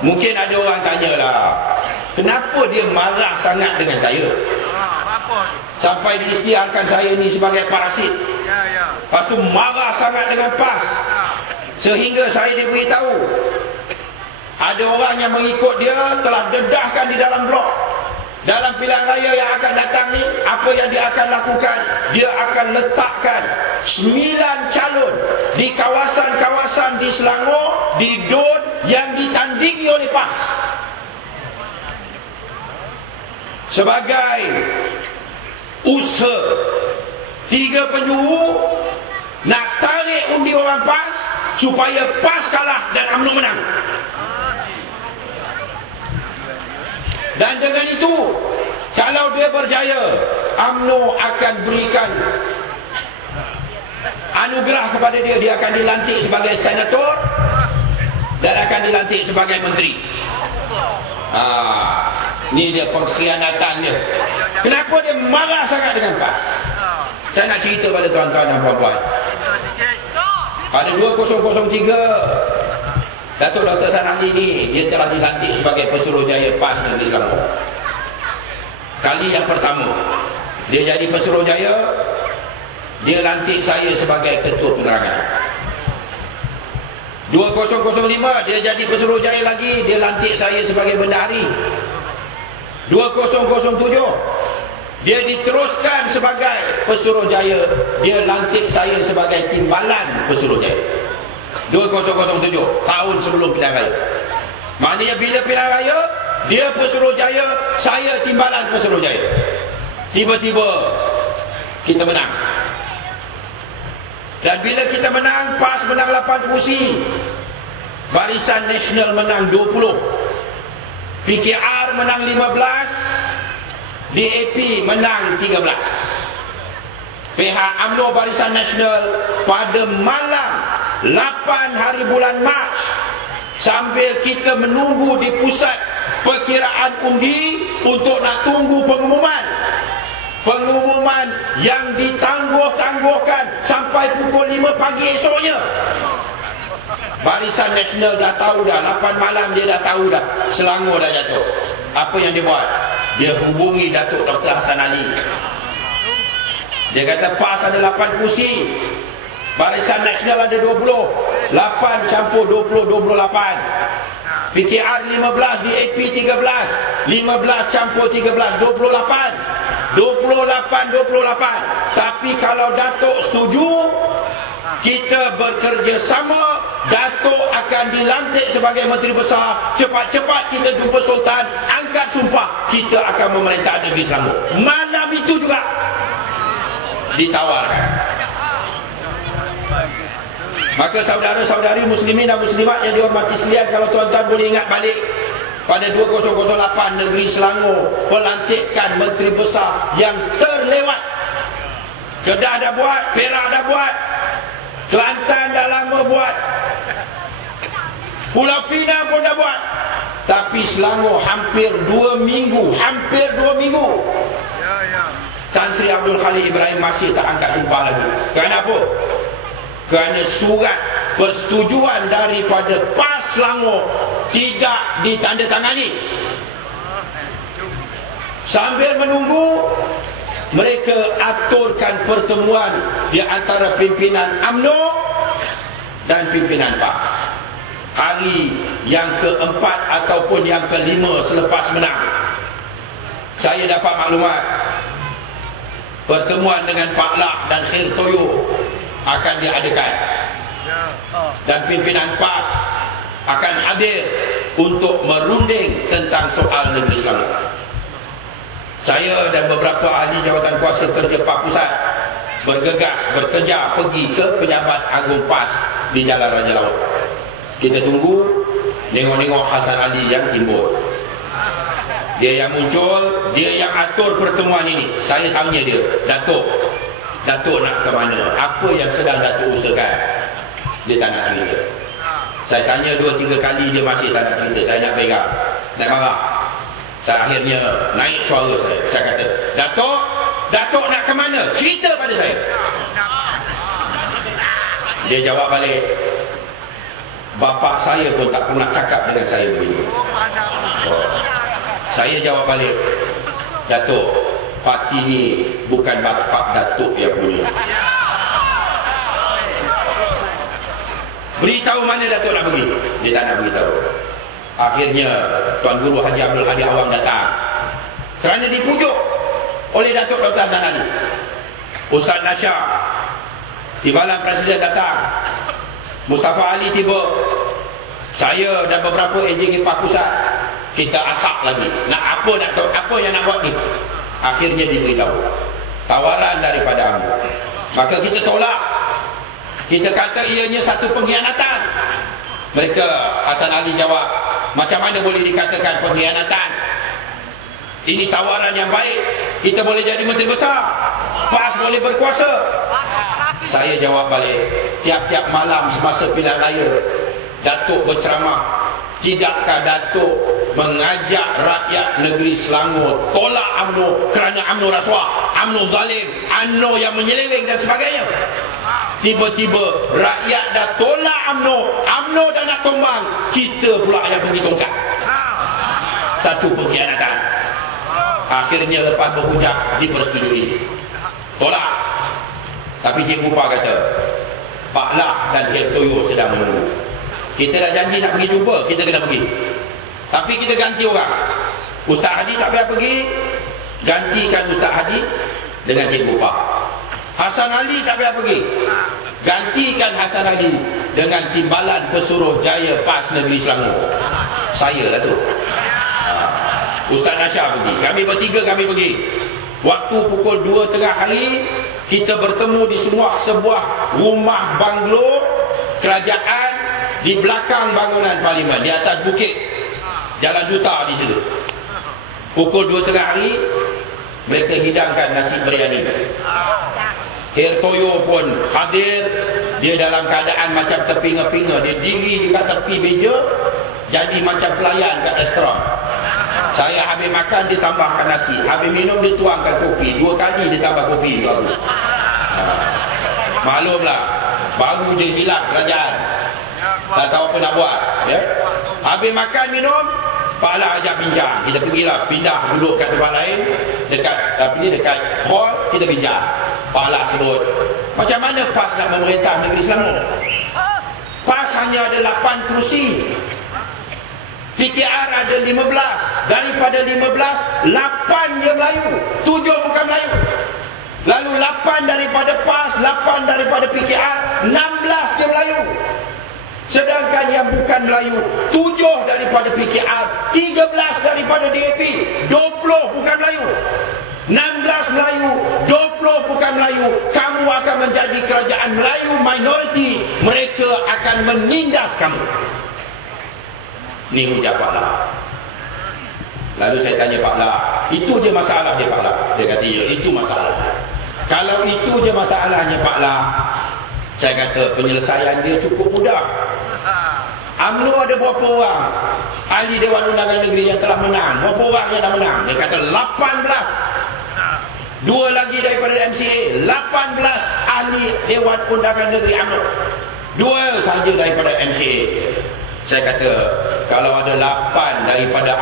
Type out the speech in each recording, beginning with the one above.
Mungkin ada orang tanyalah, kenapa dia marah sangat dengan saya? Sampai diisytiharkan saya ni sebagai parasit. Lepas tu marah sangat dengan PAS. Sehingga saya diberitahu ada orang yang mengikut dia telah dedahkan di dalam blok. Dalam pilihan raya yang akan datang ni, apa yang dia akan lakukan? Dia akan letakkan 9 calon di kawasan-kawasan di Selangor, di DUN yang ditandingi oleh PAS. Sebagai usaha 3 penjuru nak tarik undi orang PAS supaya PAS kalah dan UMNO menang. Dan dengan itu, kalau dia berjaya, UMNO akan berikan anugerah kepada dia. Dia akan dilantik sebagai senator dan akan dilantik sebagai menteri. Ini dia pengkhianatan dia. Kenapa dia marah sangat dengan PAS? Saya nak cerita pada tuan-tuan dan puan-puan. Pada 2003, Datuk Dr. Sanali ni dia telah dilantik sebagai Pesuruhjaya PAS Negeri Selangor. Kali yang pertama dia jadi Pesuruhjaya, dia lantik saya sebagai Ketua Penerangan. 2005 dia jadi Pesuruhjaya lagi, dia lantik saya sebagai Bendahari. 2007 dia diteruskan sebagai Pesuruhjaya, dia lantik saya sebagai Timbalan Pesuruhjaya. 2007, tahun sebelum pilihan raya. Maknanya bila pilihan raya, dia Pesuruhjaya, saya Timbalan Pesuruhjaya. Tiba-tiba kita menang. Dan bila kita menang, PAS menang 8 kursi, Barisan Nasional menang 20, PKR menang 15, DAP menang 13. Pihak UMNO Barisan Nasional pada malam 8 hari bulan Mac, sambil kita menunggu di pusat perkiraan undi untuk nak tunggu pengumuman yang ditangguh-tangguhkan sampai pukul 5 pagi esoknya. Barisan Nasional dah tahu dah, 8 malam dia dah tahu dah Selangor dah jatuh. Apa yang dia buat? Dia hubungi Datuk Dr. Hassan Ali. Dia kata PAS ada 8 kursi, Barisan Nasional ada 20, 8 campur 20, 28. PKR 15, DAP 13, 15 campur 13, 28. 28. Tapi kalau Datuk setuju, kita bekerjasama, Datuk akan dilantik sebagai Menteri Besar. Cepat-cepat kita jumpa Sultan, angkat sumpah, kita akan memerintah negeri Selangor. Malam itu juga ditawarkan. Maka saudara-saudari muslimin dan muslimat yang dihormati sekalian, kalau tuan-tuan boleh ingat balik pada 2008 negeri Selangor, pelantikan Menteri Besar yang terlewat. Kedah dah buat, Perak dah buat, Kelantan dah lama buat, Pulau Pinang pun dah buat. Tapi Selangor hampir 2 minggu Tan Sri Abdul Khalid Ibrahim masih tak angkat sumpah lagi. Kerana apa? Kerana surat persetujuan daripada PAS Selangor tidak ditandatangani. Sambil menunggu, mereka aturkan pertemuan di antara pimpinan UMNO dan pimpinan PAS. Hari yang keempat ataupun yang kelima selepas menang, saya dapat maklumat pertemuan dengan Pak Lah dan Khair Toyo akan diadakan, dan pimpinan PAS akan hadir untuk merunding tentang soal negeri Selangor. Saya dan beberapa ahli jawatan kuasa kerja PAS Pusat bergegas bekerja pergi ke pejabat agung PAS di Jalan Raja Laut. Kita tunggu, nengok-nengok Hassan Ali yang timbul. Dia yang muncul, dia yang atur pertemuan ini. Saya tanya dia, Datuk nak ke mana? Apa yang sedang Datuk usahakan? Dia tak nak cerita. Saya tanya 2-3 kali, dia masih tak nak cerita. Saya nak pegang, nak marah. Saya akhirnya naik suara saya. Saya kata, Datuk nak ke mana? Cerita pada saya. Dia jawab balik, Bapa saya pun tak pernah cakap dengan saya begitu. Saya jawab balik, Datuk, parti ni bukan bapak Datuk yang punya. Beritahu mana Datuk nak pergi. Dia tak nak beritahu. Akhirnya Tuan Guru Haji Abdul Hadi Awang datang kerana dipujuk oleh Datuk Dr. Hasan Ali. Ustaz Nasyar, Timbalan Presiden datang, Mustafa Ali tiba, saya dan beberapa AJK Pak Pusat, kita asak lagi. Nak apa Datuk? Apa yang nak buat ni? Akhirnya diberitahu tawaran daripada AMNO. Maka kita tolak. Kita kata ianya satu pengkhianatan. Mereka, Hasan Ali jawab, macam mana boleh dikatakan pengkhianatan? Ini tawaran yang baik. Kita boleh jadi menteri besar, PAS boleh berkuasa. Saya jawab balik, tiap-tiap malam semasa pilihan raya Datuk berceramah, tidakkah Datuk mengajak rakyat negeri Selangor tolak UMNO kerana UMNO rasuah, UMNO zalim, UMNO yang menyeleweng dan sebagainya? Tiba-tiba rakyat dah tolak UMNO, UMNO dah nak tumbang, kita pula yang pergi tongkat. Satu pengkhianatan. Akhirnya lepas berhujah dipersetujui, tolak. Tapi Cikgu Pa kata, Pak Lah dan Hel Toyo sedang menunggu. Kita dah janji nak pergi jumpa, kita kena pergi. Tapi kita ganti orang. Ustaz Hadi tak payah pergi, gantikan Ustaz Hadi dengan Cikgu Pa. Hasan Ali tak payah pergi, gantikan Hasan Ali dengan Timbalan Pesuruh Jaya PAS Negeri Selangor. Saya lah tu. Ustaz Nasyar pergi, kami bertiga kami pergi. Waktu pukul 2 tengah hari, kita bertemu di sebuah rumah banglo kerajaan di belakang bangunan parlimen, di atas bukit Jalan Duta di situ. Pukul 2 tengah hari, mereka hidangkan nasi biryani. Hel Toyo pun hadir. Dia dalam keadaan macam terpinga-pinga. Dia diri kat tepi meja, jadi macam pelayan kat restoran. Saya habis makan, dia tambahkan nasi. Habis minum, dia tuangkan kopi. 2 kali dia tambah kopi. Maklumlah, baru je hilang kerajaan, tak tahu apa nak buat, ya? Habis makan minum, Pak Lah ajak bincang. Kita pergilah, pindah duduk kat tempat lain, dekat hall, kita bincang. Pak Lah sebut, macam mana PAS nak memerintah negeri Selangor? PAS hanya ada 8 kerusi, PKR ada 15. Daripada 15, 8 je Melayu, 7 bukan Melayu. Lalu 8 daripada PAS, 8 daripada PKR, 16 je Melayu. Sedangkan yang bukan Melayu, 7 daripada PKR, 13 daripada DAP, 20 bukan Melayu. 16 Melayu, 20 bukan Melayu. Kamu akan menjadi kerajaan Melayu minoriti. Mereka akan menindas kamu. Ni hujah Pak Lah. Lalu saya tanya Pak Lah, itu je masalah dia Pak Lah? Dia kata, ya, itu masalah. Kalau itu je masalahnya Pak Lah, saya kata penyelesaian dia cukup mudah. UMNO ada berapa orang ahli Dewan Undangan Negeri yang telah menang? Berapa orang yang dah menang? Dia kata 18. 2 lagi daripada MCA. 18 ahli Dewan Undangan Negeri UMNO. 2 saja daripada MCA. Saya kata, kalau ada 8 daripada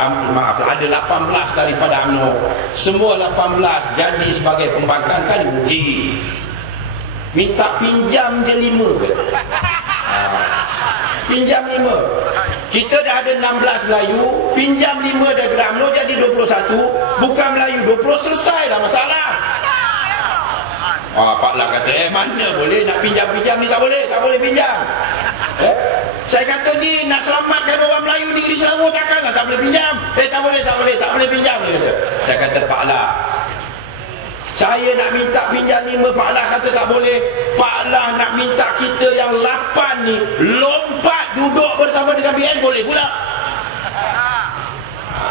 ada 18 daripada UMNO, semua 18 jadi sebagai pembangkang, kan rugi. Minta pinjam je 5 ke? Pinjam 5. Kita dah ada 16 Melayu, pinjam 5 daripada UMNO jadi 21. Bukan Melayu, 20 selesai dah masalah. Pak Lah kata, mana boleh nak pinjam-pinjam ni, tak boleh pinjam. Saya kata ni nak selamatkan orang Melayu di negeri Selangor, takkanlah tak boleh pinjam. Tak boleh pinjam, dia kata. Saya kata, Pak Lah, saya nak minta pinjam 5, Pak Lah kata tak boleh. Pak Lah nak minta kita yang 8 ni lompat duduk bersama dengan BN, boleh pula?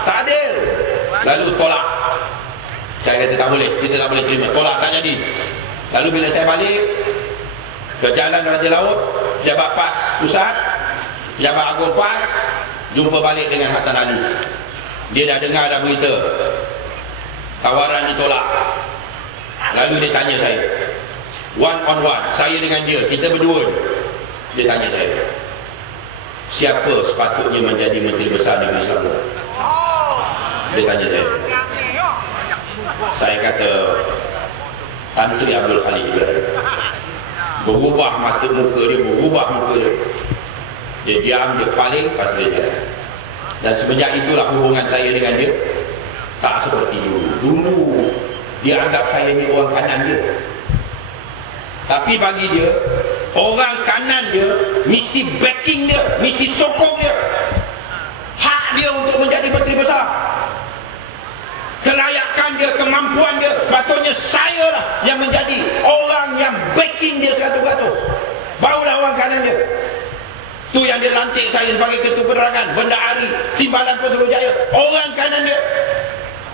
Tak adil. Lalu tolak. Saya kata tak boleh, kita tak boleh terima, tolak, tak jadi. Lalu bila saya balik ke Jalan Raja Laut, Jabat PAS Pusat, Jabat Agung PAS, jumpa balik dengan Hasan Ali. Dia dah dengar dah berita tawaran ditolak. Lalu dia tanya saya, one on one, saya dengan dia, kita berdua. Dia tanya saya, siapa sepatutnya menjadi Menteri Besar Negeri Selangor? Dia tanya saya. Saya kata Tan Sri Abdul Khalid Ibrahim. Berubah mata muka dia, berubah muka dia. Dia diam, dia paling, lepas dia jalan. Dan semenjak itulah hubungan saya dengan dia tak seperti dulu. Dulu dia anggap saya ni orang kanan dia. Tapi bagi dia, orang kanan dia mesti backing dia, mesti sokong dia. Hak dia untuk menjadi Menteri Besar. Kelayakan dia, kemampuan dia, sepatutnya saya lah yang menjadi orang yang backing dia 100%. Barulah orang kanan dia. Tu yang dia lantik saya sebagai Ketua Penerangan, Bendahari Timbalan Pesuruh Jaya, orang kanan dia.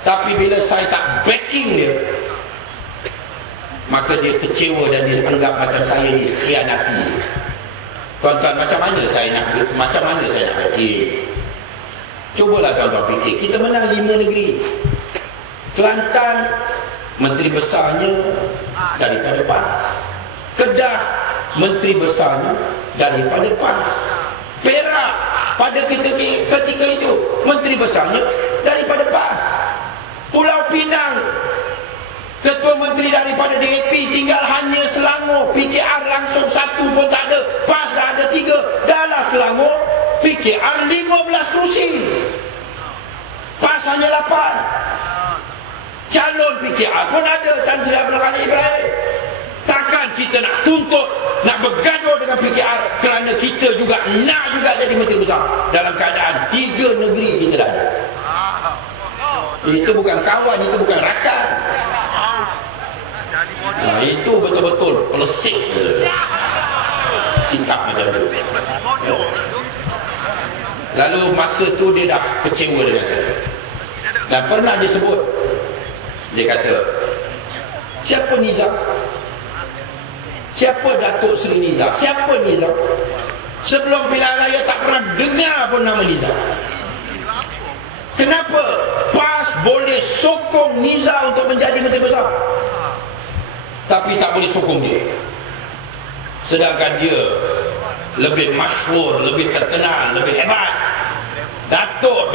Tapi bila saya tak backing dia, maka dia kecewa dan dia anggap macam saya dikhianati. Tuan-tuan, macam mana saya nak backing? Cubalah tuan-tuan fikir, kita menang 5 negeri. Kelantan, Menteri Besarnya daripada PAS. Kedah, Menteri Besarnya daripada PAS. Perak, pada ketika itu, Menteri Besarnya daripada PAS. Pulau Pinang, Ketua Menteri daripada DAP, tinggal hanya Selangor. PKR langsung 1 pun tak ada. PAS dah ada 3. Dalam Selangor, PKR 15 kerusi. PAS hanya 8. Calon PKR pun ada, Tan Sri Abdul Khalid Ibrahim. Takkan kita nak tuntut, nak bergaduh dengan PKR kerana kita juga nak juga jadi Menteri Besar dalam keadaan 3 negeri kita dah ada. Itu bukan kawan, itu bukan rakan. Itu betul-betul pelesik sikap macam tu. Lalu masa tu dia dah kecewa dengan saya. Dan pernah dia sebut, dia kata, siapa Nizam? Siapa Datuk Seri Nizam? Siapa Nizam? Sebelum pilihan raya tak pernah dengar pun nama Nizam. Kenapa PAS boleh sokong Nizam untuk menjadi Menteri Besar, tapi tak boleh sokong dia? Sedangkan dia lebih masyhur, lebih terkenal, lebih hebat. Datuk